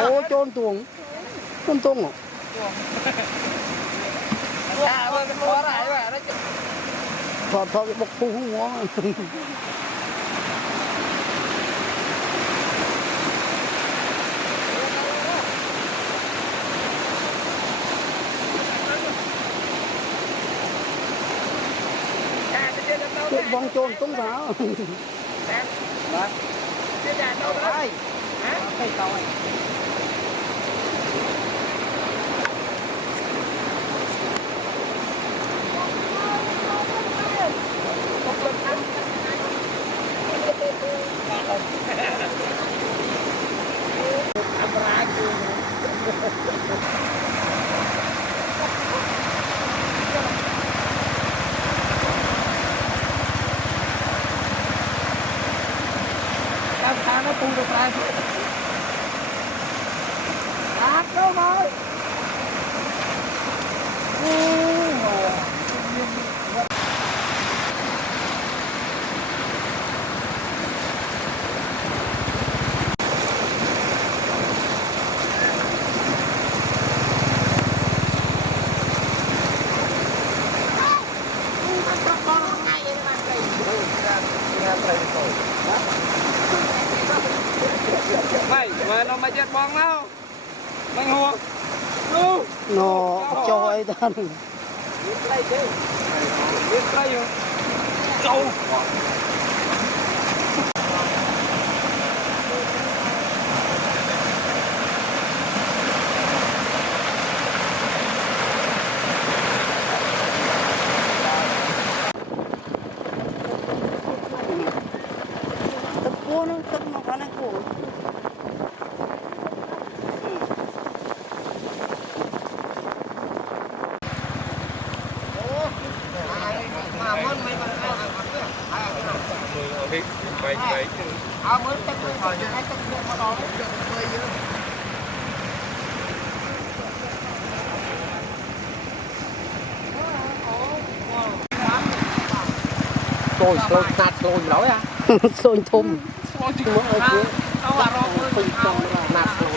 ô trôn tuồng à thọt cái bọc phu không mua vòng trôn cũng vào nó tung được lại đâu rồi mày mà nó mày chết bong nào mày hùa nó cho ấy ta biết đây rồi câu tập cua nó tập nó khá là cua tôi nạt tôi nói à xôi thum nạt tôi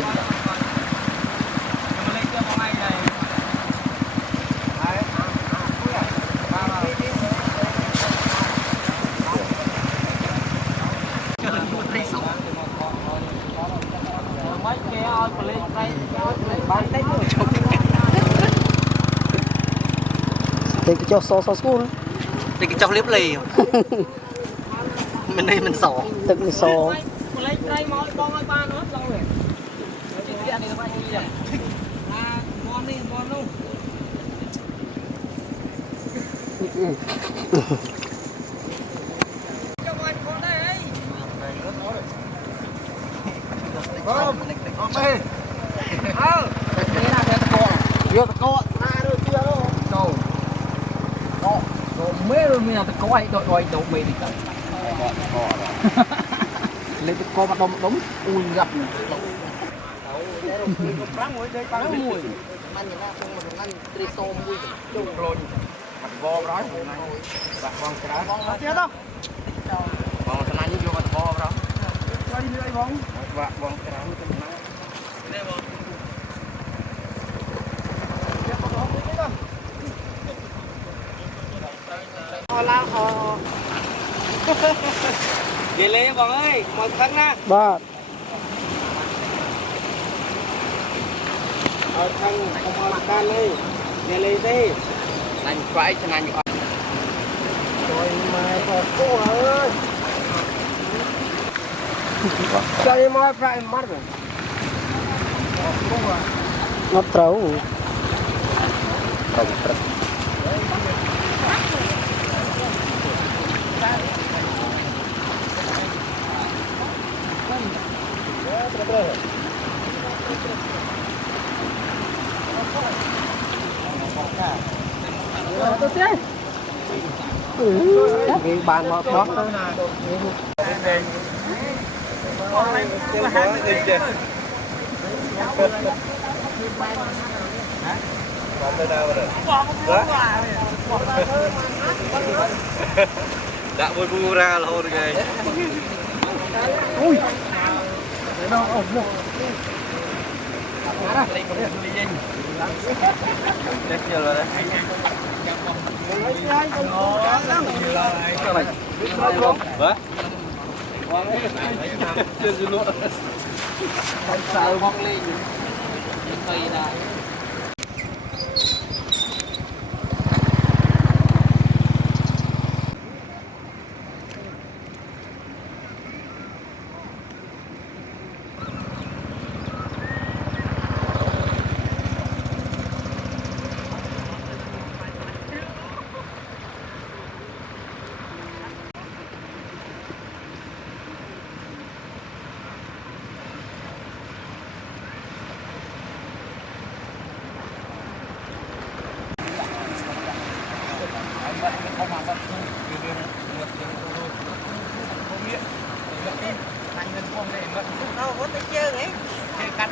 thì cái cho so school thì cái trong liếp lì mình đây mình sổ tự mình so mấy rồi mình là có ai đội đầu mì thì cần lấy cái co bắt đom ui gặp mùi ăn như là không mà ăn tê xôm mùi chung rồi mặt vo đó và con cái đó tiếc không còn cái này như vô mặt vo đó quay như vậy bóng và con cái đó đây bóng la ho về lấy bọn ơi một thân na ba ở thân không ăn can đi về lấy đi lành phải cho anh rồi mà có cô ơi chơi mà phải mất rồi ngập trâu cái bàn một đó đã bôi bu ra là hôn ngay Ui. Đâu ổn được. chết chưa rồi đấy vâng chưa dư luôn Sợ bóc lên. Cây này. Đâu có tới chơi ấy. Cắt